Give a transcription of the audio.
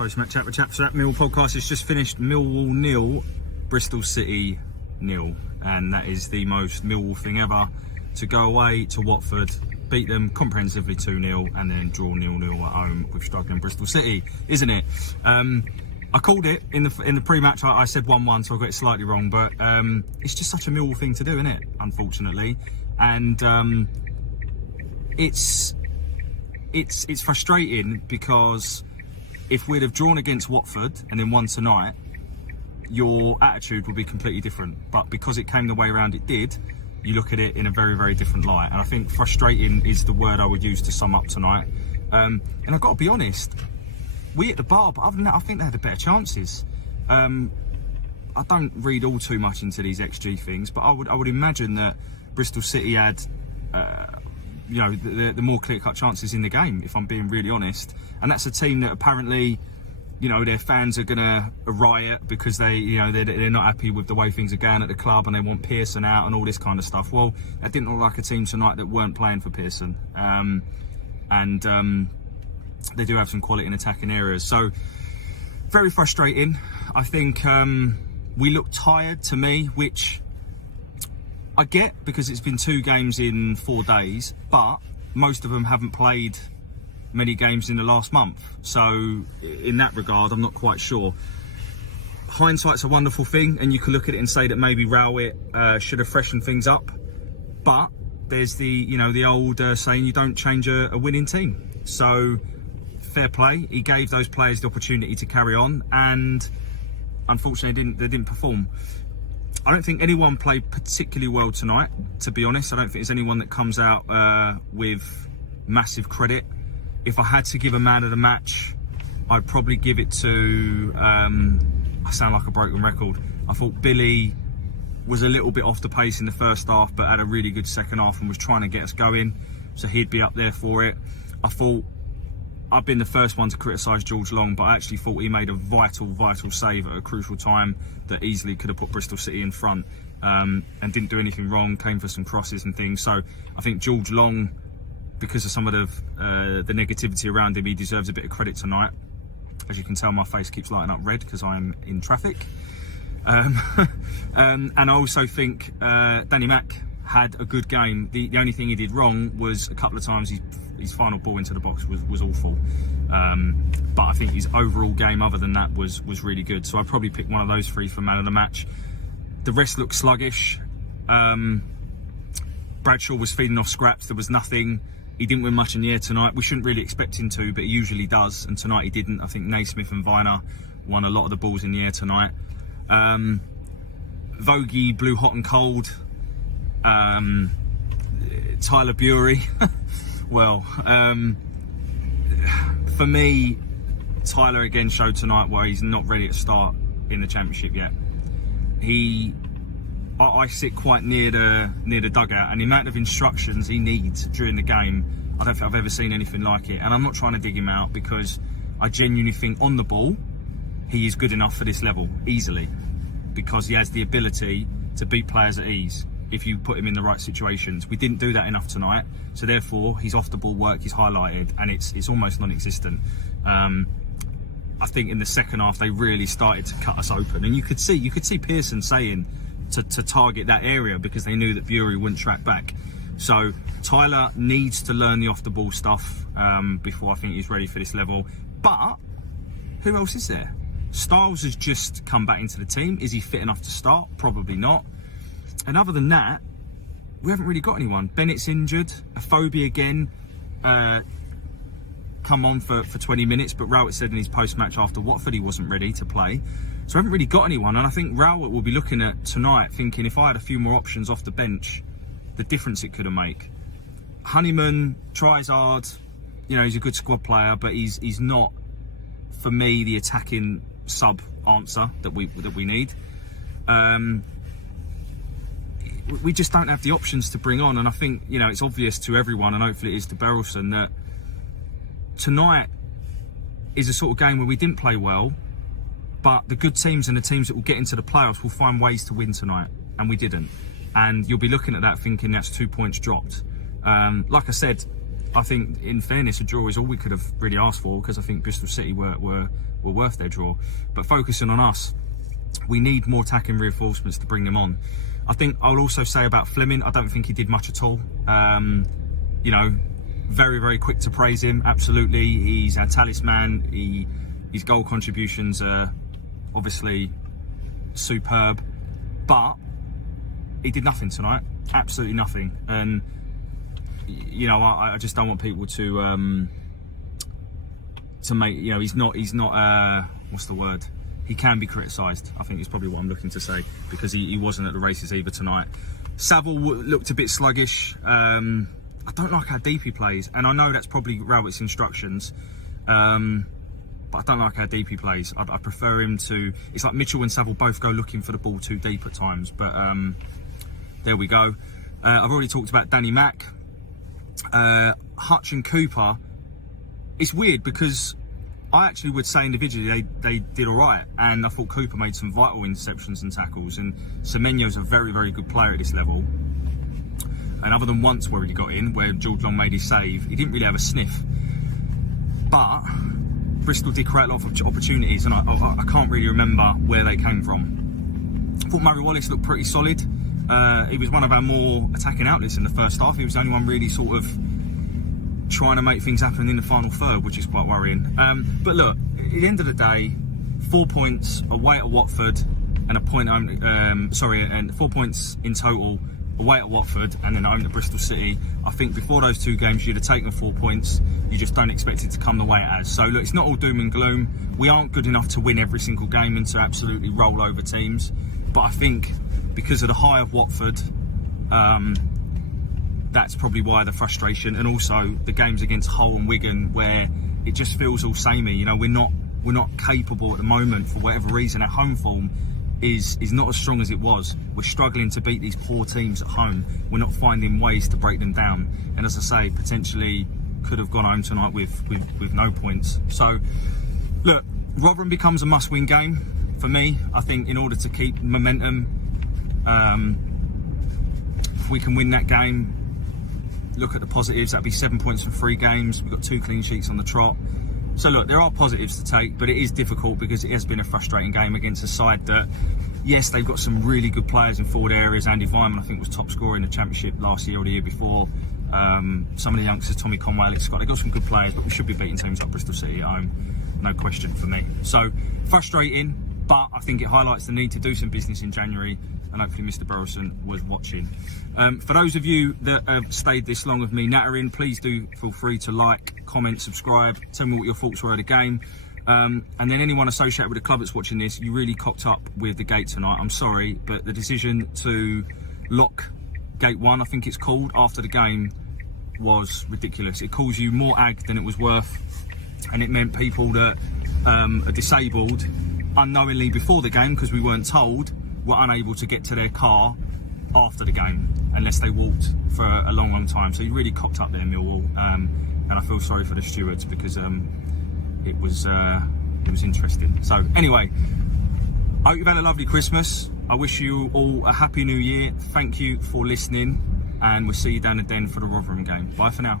Post-match chat with Chapz. So that Millwall podcast has just finished. Millwall 0, Bristol City 0, and that is the most Millwall thing ever, to go away to Watford, beat them comprehensively 2-0, and then draw 0-0 at home with struggling Bristol City, isn't it? I called it in the pre-match. I said 1-1, so I got it slightly wrong, but it's just such a Millwall thing to do, isn't it? Unfortunately, and it's frustrating because if we'd have drawn against Watford and then won tonight, your attitude would be completely different. But because it came the way around it did, you look at it in a very, very different light. And I think frustrating is the word I would use to sum up tonight. And I've got to be honest, we at the bar, but other than that, I think they had the better chances. I don't read all too much into these XG things, but I would imagine that Bristol City had the more clear-cut chances in the game, if I'm being really honest. And that's a team that apparently, their fans are going to riot because they're not happy with the way things are going at the club and they want Pearson out and all this kind of stuff. Well, that didn't look like a team tonight that weren't playing for Pearson. And they do have some quality in attacking areas. So, very frustrating. I think we look tired to me, which I get because it's been 2 games in 4 days, but most of them haven't played many games in the last month. So in that regard, I'm not quite sure. Hindsight's a wonderful thing, and you can look at it and say that maybe Rowett should have freshened things up. But there's the old saying, you don't change a winning team. So fair play. He gave those players the opportunity to carry on, and unfortunately they didn't perform. I don't think anyone played particularly well tonight, to be honest. I don't think there's anyone that comes out with massive credit. If I had to give a man of the match, I'd probably give it to, I sound like a broken record. I thought Billy was a little bit off the pace in the first half, but had a really good second half and was trying to get us going. So he'd be up there for it. I thought, I've been the first one to criticise George Long, but I actually thought he made a vital save at a crucial time that easily could have put Bristol City in front, and didn't do anything wrong, came for some crosses and things. So I think George Long, because of some of the negativity around him, he deserves a bit of credit tonight. As you can tell, my face keeps lighting up red because I'm in traffic. And I also think Danny Mack had a good game. The only thing he did wrong was a couple of times his final ball into the box was awful. But I think his overall game, other than that, was really good. So I'd probably pick one of those 3 for man of the match. The rest looked sluggish. Bradshaw was feeding off scraps. There was nothing. He didn't win much in the air tonight. We shouldn't really expect him to, but he usually does. And tonight he didn't. I think Naismith and Viner won a lot of the balls in the air tonight. Vogie blew hot and cold. Tyler Bury. Well, for me, Tyler again showed tonight why he's not ready to start in the Championship yet. I sit quite near the dugout, and the amount of instructions he needs during the game, I don't think I've ever seen anything like it. And I'm not trying to dig him out, because I genuinely think on the ball he is good enough for this level easily, because he has the ability to beat players at ease if you put him in the right situations. We didn't do that enough tonight, so therefore his off the ball work is highlighted, and it's almost non-existent. I think in the second half they really started to cut us open, and you could see Pearson saying to target that area because they knew that Bury wouldn't track back. So Tyler needs to learn the off the ball stuff before I think he's ready for this level. But who else is there? Styles has just come back into the team. Is he fit enough to start? Probably not. And other than that, we haven't really got anyone. Bennett's injured. Afobe again come on for 20 minutes, but Rowett said in his post-match after Watford he wasn't ready to play. So we haven't really got anyone, and I think Rowett will be looking at tonight thinking, if I had a few more options off the bench, the difference it could have made. Honeyman tries hard, he's a good squad player, but he's not, for me, the attacking sub answer that we need. We just don't have the options to bring on, and I think it's obvious to everyone, and hopefully it is to Berylson, that tonight is a sort of game where we didn't play well, but the good teams and the teams that will get into the playoffs will find ways to win tonight, and we didn't. And you'll be looking at that thinking that's 2 points dropped. Like I said, I think, in fairness, a draw is all we could have really asked for, because I think Bristol City were worth their draw. But focusing on us, we need more attacking reinforcements to bring them on. I think I'll also say about Fleming, I don't think he did much at all. You know, very, very quick to praise him. Absolutely, he's our talisman. His goal contributions are obviously superb, but he did nothing tonight. Absolutely nothing. And you know, I just don't want people to make, you know, he's not what's the word? He can be criticised, I think is probably what I'm looking to say, because he wasn't at the races either tonight. Saville looked a bit sluggish. I don't like how deep he plays, and I know that's probably Rowett's instructions, but I don't like how deep he plays. I prefer him to, it's like Mitchell and Saville both go looking for the ball too deep at times, but there we go. I've already talked about Danny Mack. Hutch and Cooper, it's weird because I actually would say individually they did all right, and I thought Cooper made some vital interceptions and tackles, and Semenyo's a very, very good player at this level. And other than once where he got in, where George Long made his save, he didn't really have a sniff. But Bristol did create a lot of opportunities, and I can't really remember where they came from. I thought Murray Wallace looked pretty solid. He was one of our more attacking outlets in the first half. He was the only one really sort of trying to make things happen in the final third, which is quite worrying. But look, at the end of the day, 4 points away at Watford and a point, and 4 points in total away at Watford and then home to Bristol City. I think before those two games you'd have taken 4 points. You just don't expect it to come the way it has. So look, it's not all doom and gloom. We aren't good enough to win every single game and to absolutely roll over teams. But I think because of the high of Watford, that's probably why the frustration, and also the games against Hull and Wigan, where it just feels all samey. You know, we're not capable at the moment for whatever reason. Our home form is not as strong as it was. We're struggling to beat these poor teams at home. We're not finding ways to break them down. And as I say, potentially could have gone home tonight with no points. So look, Rotherham becomes a must-win game for me. I think in order to keep momentum, if we can win that game, look at the positives, that'd be 7 points from 3 games. We've got 2 clean sheets on the trot. So look, there are positives to take, but it is difficult because it has been a frustrating game against a side that, yes, they've got some really good players in forward areas. Andy Vyman, I think, was top scorer in the Championship last year or the year before. Some of the youngsters, Tommy Conway, Alex Scott, they've got some good players, but we should be beating teams like Bristol City at home. No question for me. So, frustrating, but I think it highlights the need to do some business in January, and hopefully Mr. Burleson was watching. For those of you that have stayed this long with me nattering, please do feel free to like, comment, subscribe, tell me what your thoughts were of the game. And then anyone associated with the club that's watching this, you really cocked up with the gate tonight. I'm sorry, but the decision to lock Gate 1, I think it's called, after the game was ridiculous. It caused you more ag than it was worth, and it meant people that are disabled unknowingly before the game, because we weren't told, were unable to get to their car after the game unless they walked for a long, long time. So you really cocked up there, Millwall, and I feel sorry for the stewards because it was interesting. So anyway, I hope you've had a lovely Christmas. I wish you all a happy new year. Thank you for listening, and we'll see you down the Den for the Rotherham game. Bye for now.